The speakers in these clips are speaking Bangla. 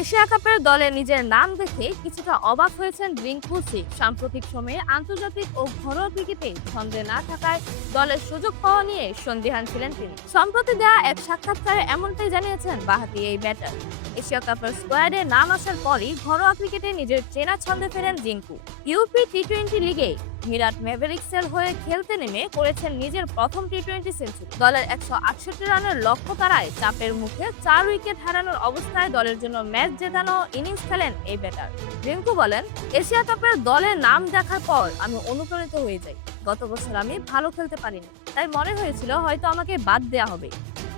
এশিয়া কাপের দলে নিজের নাম দেখে কিছুটা অবাক হয়েছেন রিঙ্কু সিং। সাম্প্রতিক সময়ে আন্তর্জাতিক ও ঘরোয়া ক্রিকেটে ছন্দে না থাকায় দলের সুযোগ পাওয়া নিয়ে সন্দিহান ছিলেন তিনি। সম্প্রতি দেওয়া এক সাক্ষাৎকারে এমনটাই জানিয়েছেন বাহাতি এই ব্যাটার এশিয়া কাপের স্কোয়াডে নাম আসার পরই ঘরোয়া ক্রিকেটে নিজের চেনা ছন্দে ফেরেন রিঙ্কু। ইউপি টি টোয়েন্টি লিগে মিরাট ম্যাভেরিক্সের হয়ে খেলতে নেমে করেছেন নিজের প্রথম টি টোয়েন্টি সেঞ্চুরি। দলের একশো আটষট্টি রানের লক্ষ্য তারায় চাপের মুখে চার উইকেট হারানোর অবস্থায় দলের জন্য ম্যাচ জেতানো ইনিংস খেলেন এই ব্যাটার। রিঙ্কু বলেন, এশিয়া কাপের দলের নাম দেখার পর আমি অনুপ্রাণিত হয়ে যাই। গত বছর আমি ভালো খেলতে পারিনি। তাই মনে হয়েছিল হয়তো আমাকে বাদ দেওয়া হবে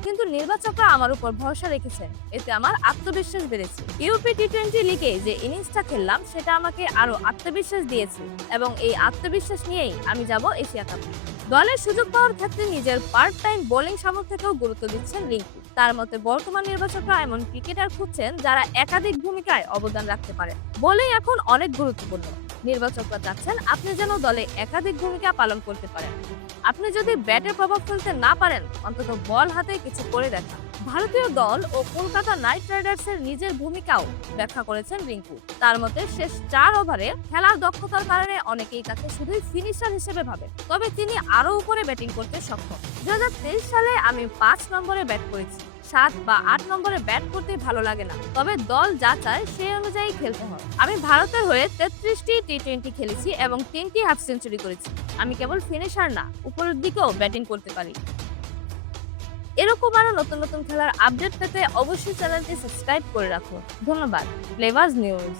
কিন্তু নির্বাচকরা আমার উপর ভরসা রেখেছেন। এতে আমার আত্মবিশ্বাস বেড়েছে। ইউপি টি টোয়েন্টি লিগে যে ইনিংসটা খেললাম, সেটা আমাকে আরও আত্মবিশ্বাস দিয়েছে এবং এই আত্মবিশ্বাস নিয়েই আমি যাব এশিয়া কাপে। দলের সুযোগ পাওয়ার ক্ষেত্রে নিজের পার্ট টাইম বোলিং সামর্থ্যকেও গুরুত্ব দিচ্ছেন রিঙ্কু তার মতে, বর্তমান নির্বাচকরা এমন ক্রিকেটার খুঁজছেন যারা একাধিক ভূমিকায় অবদান রাখতে পারে বোলিং এখন অনেক গুরুত্বপূর্ণ। নির্বাচকরা চাচ্ছেন, আপনি যেন দলে একাধিক ভূমিকা পালন করতে পারেন। আপনি যদি ব্যাটের প্রভাব ফেলতে না পারেন, অন্তত বল হাতে কিছু করে দেখান। ভারতীয় দল ও কলকাতা নাইট রাইডার্সের নিজের ভূমিকাও ব্যাখ্যা করেছেন রিঙ্কু। তার মতে শেষ চার ওভারে খেলার দক্ষতার কারণে অনেকেই তাকে শুধুই ফিনিশার হিসেবে ভাবে তবে তিনি আরও উপরে ব্যাটিং করতে সক্ষম। দু হাজার তেইশ সালে আমি পাঁচ নম্বরে ব্যাট করেছি। সাত বা আট নম্বরে ব্যাট করতে ভালো লাগে না। তবে দল যা চায় সেই অনুযায়ী খেলতে হয়। আমি ভারতের হয়ে তেত্রিশটি টি টোয়েন্টি খেলেছি এবং তিনটি হাফ সেঞ্চুরি করেছি। আমি কেবল ফিনিশার না, উপরের দিকেও ব্যাটিং করতে পারি। এরকম আরও নতুন নতুন খেলার আপডেট পেতে অবশ্যই চ্যানেলটি সাবস্ক্রাইব করে রাখো। ধন্যবাদ। Flavours news